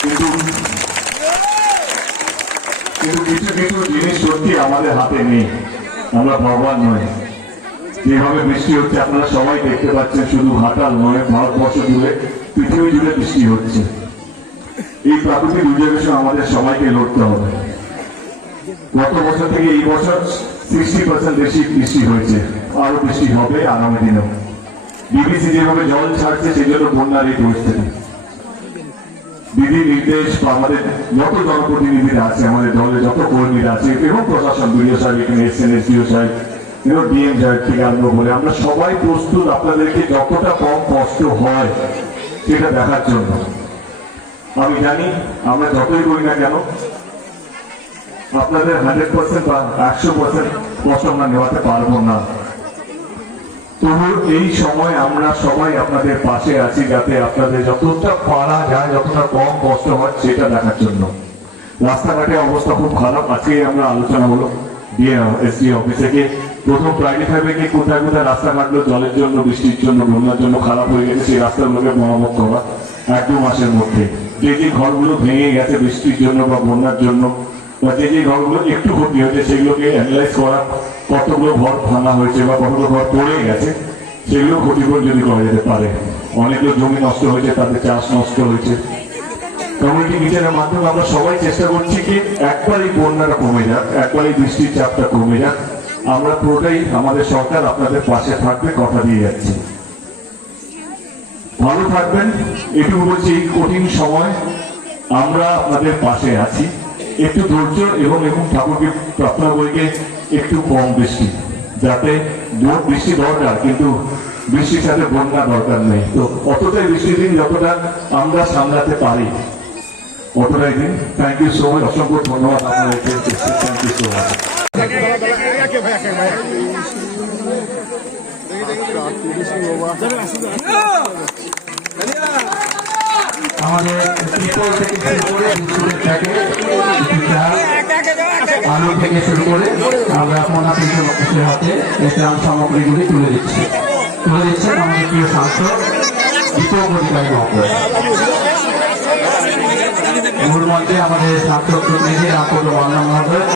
কিন্তু কিছু কিছু জিনিস সত্যি আমাদের হাতে নেই আমরা ভগবান নয় যেভাবে বৃষ্টি হচ্ছে আপনারা সবাই দেখতে পাচ্ছেন শুধু ঘাটাল নয় ভারতবর্ষ জুড়ে পৃথিবী জুড়ে বৃষ্টি হচ্ছে এই প্রাকৃতিক দুর্যোগের সঙ্গে আমাদের সবাইকে লড়তে হবে গত বছর থেকে এই বছর সিক্সটি পার্সেন্ট বেশি বৃষ্টি হয়েছে আরও বৃষ্টি হবে আগামী দিনেও বিবিসি যেভাবে জল ছাড়ছে সেই জন্য বন্যার এই পরিস্থিতি বিধি নির্দেশ বা আমাদের যত জনপ্রতিনিধিরা আছে, আমাদের দলের যত কর্মীরা আছে, এবং প্রশাসন, বিডিও সাহেব, এখানে এসছেন এসডিও সাহেব এবং ডিএম সাহেব থেকে আরম্ভ করে, আমরা সবাই প্রস্তুত আপনাদেরকে যতটা কম কষ্ট হয় সেটা দেখার জন্য। আমি জানি আমরা যতই করি না কেন, আপনাদের হান্ড্রেড পার্সেন্ট বা একশো পার্সেন্ট কষ্ট আমরা নেওয়াতে পারব না। তবু এই সময় আমরা সবাই আপনাদের পাশে আছি যাতে আপনাদের যতটা পারা যায়, যতটা কম কষ্ট হয় সেটা দেখার জন্য। রাস্তাঘাটের অবস্থা খুব খারাপ। আমরা আলোচনা হলো অফিস থেকে। প্রথম প্রাইভেট ফাইভে গিয়ে কোথায় কোথায় রাস্তাঘাটগুলো জলের জন্য, বৃষ্টির জন্য, বন্যার জন্য খারাপ হয়ে গেছে, সেই রাস্তাগুলোকে মেরামত করা, এক দু মাসের মধ্যে। যে যে ঘরগুলো ভেঙে গেছে বৃষ্টির জন্য বা বন্যার জন্য বা যে যে ঘরগুলো একটু ক্ষতি হয়েছে, সেগুলোকে অ্যানালাইজ করা, কতগুলো ঘর ভাঙা হয়েছে বা কতগুলো ঘর পড়ে গেছে, সেগুলো ক্ষতিপূরণ যদি করা যেতে পারে। অনেকগুলো জমি নষ্ট হয়েছে, তাদের চাষ নষ্ট হয়েছে। কমিউনিটি কিচেনের মাধ্যমে আমরা সবাই চেষ্টা করছি কি একবার এই বন্যাটা কমে যাক একবার এই বৃষ্টির চাপটা কমে যাক। আমরা পুরোটাই আমাদের সরকার আপনাদের পাশে থাকবে, কথা দিয়ে যাচ্ছি। ভালো থাকবেন, এটুকু বলছি এই কঠিন সময় আমরা আপনাদের পাশে আছি। একটু ধৈর্য এবং এবং ঠাকুরকে প্রার্থনা করিকে একটু কম বৃষ্টি যাতে জোর বৃষ্টি দরকার, কিন্তু বৃষ্টির সাথে বন্যা দরকার নেই। তো অতটাই বৃষ্টির দিন যতটা আমরা সামলাতে পারি। অতটাই দিন। থ্যাংক ইউ সো মাচ অসংখ্য ধন্যবাদ আপনাদেরকে। থ্যাংক ইউ সো মাচ আমাদের আলু থেকে শুরু করে আমরা মোনাফিসের হাতে ইসলাম সামগ্রীগুলি তুলে দিচ্ছি। তুলে দিচ্ছেন আমাদের প্রিয় সাংসদ দীপক অধিকারী আমাদের সাংসদ প্রতিনিধি রামপুর মান্না মহোদয়